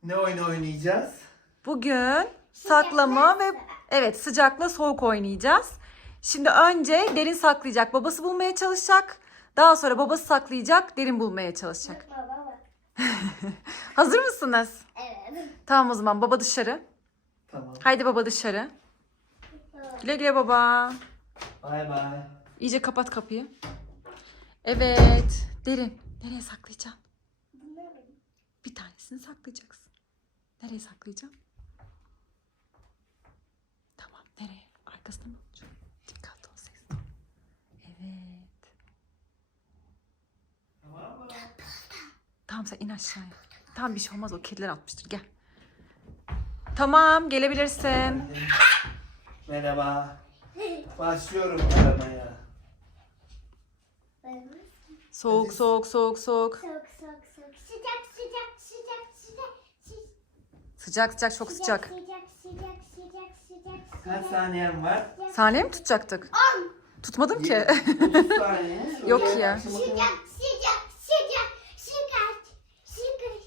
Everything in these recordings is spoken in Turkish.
Ne oyun oynayacağız? Bugün saklama ve evet sıcakla soğuk oynayacağız. Şimdi önce Derin saklayacak, babası bulmaya çalışacak. Daha sonra babası saklayacak, Derin bulmaya çalışacak. Baba. Hazır mısınız? Evet. Tamam o zaman baba dışarı. Tamam. Haydi baba dışarı. Güle güle baba. Bay bay. İyice kapat kapıyı. Evet. Derin. Nereye saklayacaksın? Bir tanesini saklayacaksın. Nereye saklayacaksın? Tamam. Nereye? Arkasına mı olacak? Dikkatli ol, sesli ol. Evet. Tamam mı? Tamam sen in aşağıya. Tamam bir şey olmaz, o kediler atmıştır. Gel. Tamam gelebilirsin. Merhaba. Başlıyorum aramaya. Soğuk soğuk soğuk soğuk. Soğuk soğuk soğuk. Sıcak sıcak sıcak sıcak. Sıcak sıcak çok sıcak. Sıcak sıcak sıcak sıcak. Kaç saniyem var? Saniye mi tutacaktık? Tutmadım ki. 30 saniye. Yok Öyle ya. akşama Sıcak kadar- sıcak sıcak sıcak sıcak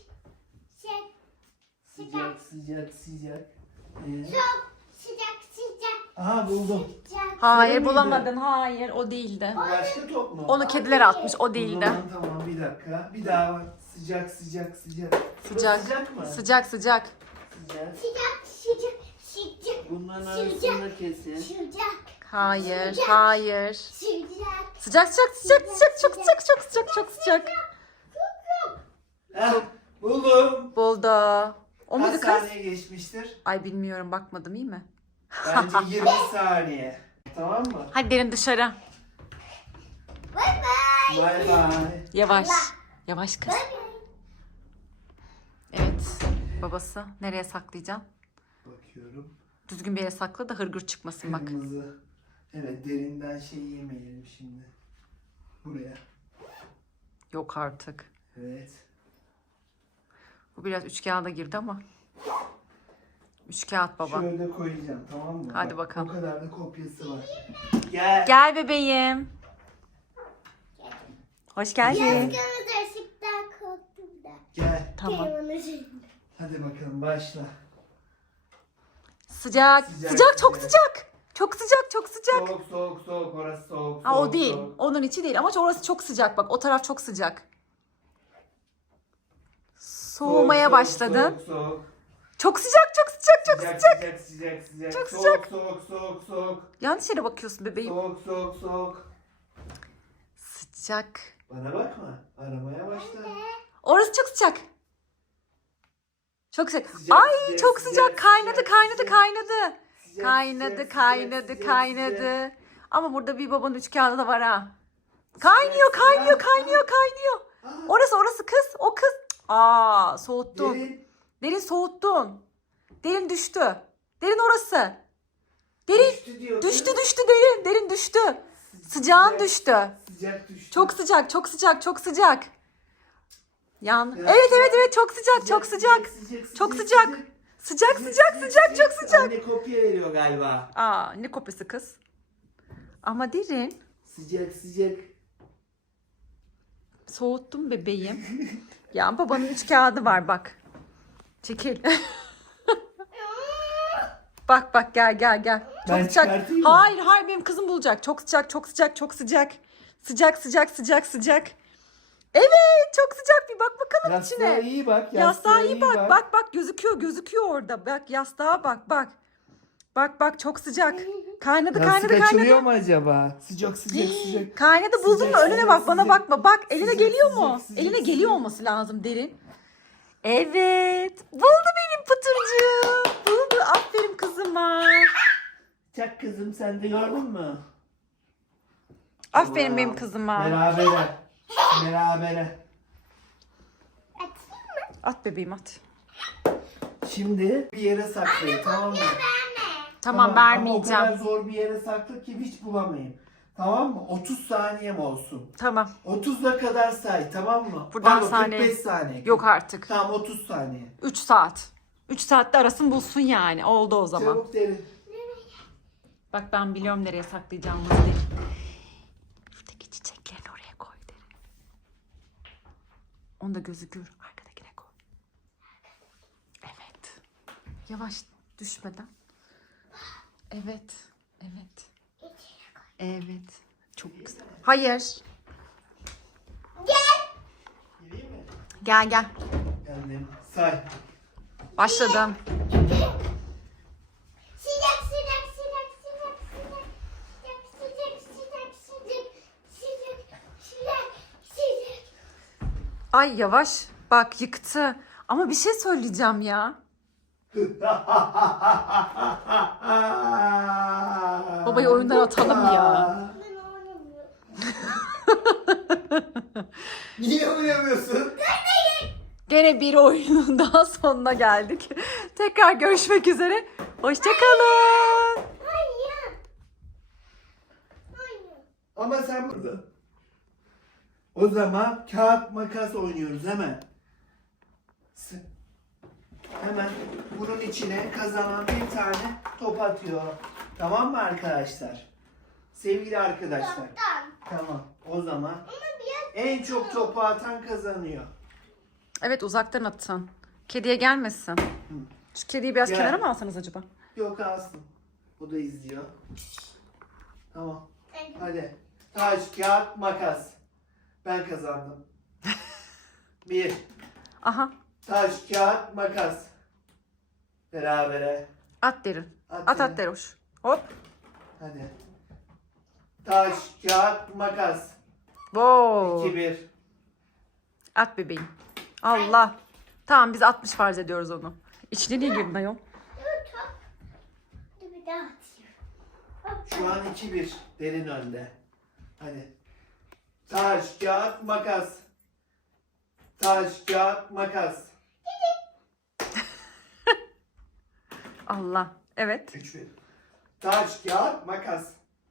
sıcak Sıcak sıcak sıcak. soğuk sıcak sıcak Aha buldum. sıcak. Hayır miydi? bulamadın. Hayır o değildi. Bu başka top mu? Onu kediler atmış, o O değildi. zaman tamam bir dakika. Bir daha var. Sıcak sıcak sıcak. Sıcak. Bu sıcak mı? Sıcak sıcak. Sıcak. Sıcak sıcak sıcak Bunların Sıcak. arasında kesin. sıcak Hayır, Sıcak. hayır. sıcak. Sıcak sıcak sıcak sıcak çok sıcak çok sıcak çok sıcak. Heh, buldum. Buldu. O Kaç muydu kız? saniye geçmiştir? Ay bilmiyorum, bakmadım, iyi mi? Bence 20 saniye. Tamam mı? Hadi Derin dışarı. Bay bay. Bay bay. Yavaş. Yavaş kız. Bay bay. Evet. Babası nereye saklayacaksın? Bakıyorum. Düzgün bir yere sakla da hırgür çıkmasın bak. Kırmızı. Evet derinden şey yemeyelim şimdi. Buraya. Yok artık. Evet. Bu biraz üç kağıda girdi ama. Üç kağıt baba. Şöyle koyacağım tamam mı? Hadi Bak, bakalım. O kadar da kopyası var. Gel. Gel bebeğim. Hoş geldin. Kırmızı ışıktan korktum da. Gel. Tamam. Kırmızı. Hadi bakalım başla. Sıcak. Sıcak, Sıcak çok sıcak. sıcak. Çok sıcak çok sıcak. Soğuk soğuk soğuk orası soğuk. Ha o soğuk, değil. soğuk. Onun içi değil ama orası çok sıcak bak. O taraf çok sıcak. Soğumaya Soğuk, başladın. Soğuk soğuk. Çok sıcak çok sıcak çok sıcak. Sıcak sıcak sıcak. Çok soğuk, sıcak. Soğuk soğuk soğuk. Yanlış yere bakıyorsun bebeğim. Soğuk soğuk soğuk. Sıcak. Bana bakma. Aramaya başla. Orası çok sıcak. Çok sıcak. Sıcak, Ay sıcak, çok sıcak, sıcak. Kaynadı sıcak, kaynadı sıcak. kaynadı. Sıcak, Kaynadı sıcak, kaynadı sıcak, kaynadı. sıcak. Ama burada bir babanın üç kağıdı da var ha. Kaynıyor kaynıyor kaynıyor kaynıyor. Aa, Orası kız. O kız. Aa soğuttun. Derin. Derin soğuttun. Derin düştü. Derin orası. Derin Düştü diyor. düştü derin. Derin düştü. Sıcağın düştü. Sıcak düştü. Çok sıcak çok sıcak çok sıcak. Yan. Biraz Evet çok sıcak çok sıcak. Çok sıcak. Sıcak çok sıcak. Anne kopya veriyor galiba. Aa ne kopyası kız. Ama Derin Sıcak sıcak. soğuttum bebeğim. Ya babanın üç kağıdı var bak. Çekil. Bak gel. Çok Ben sıcak. çıkartayım mı? Hayır benim kızım bulacak. Çok sıcak. Sıcak. Evet çok sıcak, bir bak bakalım Yastığa içine. iyi bak. Yastığa iyi bak. Bak gözüküyor orada. Bak yastığa bak. Bak çok sıcak. Kaynadı. Yastık açılıyor mu acaba? Sıcak. Kaynadı buldun Sıcak, mu? Önüne sıcak, bak, bana sıcak. bakma. Bak eline Sıcak, geliyor mu? sıcak, Eline sıcak. geliyor olması lazım Derin. Evet. Buldu benim pıtırcığım. Buldu. Aferin kızıma. Çak kızım sen de gördün mü? Aferin Allah. benim kızıma. Berabere. At bebeğim at. Şimdi bir yere saklayın tamam mı? Tamam Ama o vermeyeceğim. kadar zor bir yere sakla ki hiç bulamayın. Tamam mı? 30 saniyem olsun. Tamam. 30'a kadar say tamam mı? Buradan Pardon, saniye. 45 saniye. Yok artık. Tamam 30 saniye. 3 saat. 3 saatte arasın bulsun yani. Oldu o zaman. Çabuk derin. Bak ben biliyorum nereye saklayacağımızı Derin. Şuradaki çiçeklerini oraya koy Derin. Onu da gözükür. Arkadakine koy. Yavaş düşmeden. Evet. Evet. Evet. Çok güzel. Hayır. Gireyim mi? Gel gel. Geldim. Say. Başladım. Sıcak sıcak sıcak sıcak sıcak. Sıcak sıcak sıcak sıcak. Sıcak sıcak sıcak. Ay yavaş. Bak yıktı. Ama bir şey söyleyeceğim ya. Babayı oyundan atalım ya. Ben oynamıyorum. Niye oynamıyorsun? Gene bir oyunun daha sonuna geldik. Tekrar görüşmek üzere. Hoşçakalın. Hayır. Hayır. Ama sen burada. O zaman kağıt makas oynuyoruz hemen. Hemen bunun içine kazanan bir tane top atıyor. Tamam mı arkadaşlar? Sevgili arkadaşlar. Toptan. Tamam. O zaman Ama biraz en çok topu atan kazanıyor. Evet uzaktan atın. Kediye gelmesin. Şu kediyi biraz Gel. kenara mı alsanız acaba? Yok alsın. O da izliyor. Tamam. ben Hadi. Taş, kağıt, makas. Ben kazandım. 1. Aha. Taş, kağıt, makas. Berabere. At derin. At At derin. at deroş. Hop. Hadi. Taş, kağıt, makas. Wow. 2-1. At bebeğim. Allah. Tamam biz 60 farz ediyoruz onu. İçine niye girdin ayol? dur top. Dur bir daha atayım. Hop. Şu an 2-1. Derin önde. Hadi. Taş, kağıt, makas. Taş, kağıt, makas. Allah. Evet. 3-1. Taş, kağıt, makas.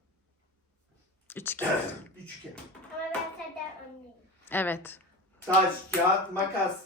3 kere. 3 kere. Ama ben senden önleyim. Evet. Taş, kağıt, makas.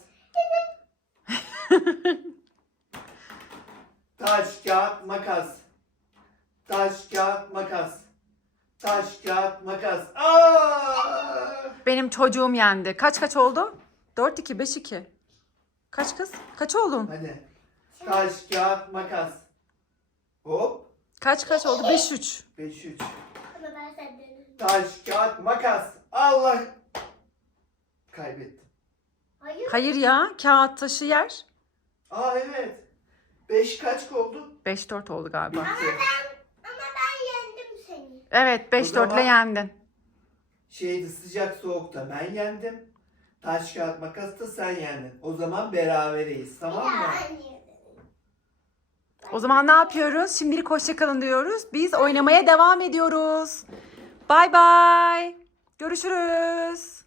Taş, kağıt, makas. Taş, kağıt, makas. Taş, kağıt, makas. Aa! Benim çocuğum yendi. Kaç kaç oldu? 4-2, 5-2. Kaç kız? Kaç oldun? Hadi. Taş, kağıt, makas. Hop. Kaç kaç oldu? 5-3. 5-3. Ama ben senden önleyim. Taş, kağıt, makas. Allah. Kaybettim. Hayır. Hayır ya. Kağıt taşı yer. Aa evet. 5 kaç oldu? 5-4 oldu galiba. Bitti. Ama ben yendim seni. Evet 5-4 ile zaman- yendin. Şeydi sıcak soğukta ben yendim. Taş, kağıt, makas da sen yendin. O zaman berabereyiz. Tamam mı? Yani. O zaman ne yapıyoruz? Şimdilik hoşça kalın diyoruz. Biz oynamaya devam ediyoruz. Bay bay. Görüşürüz.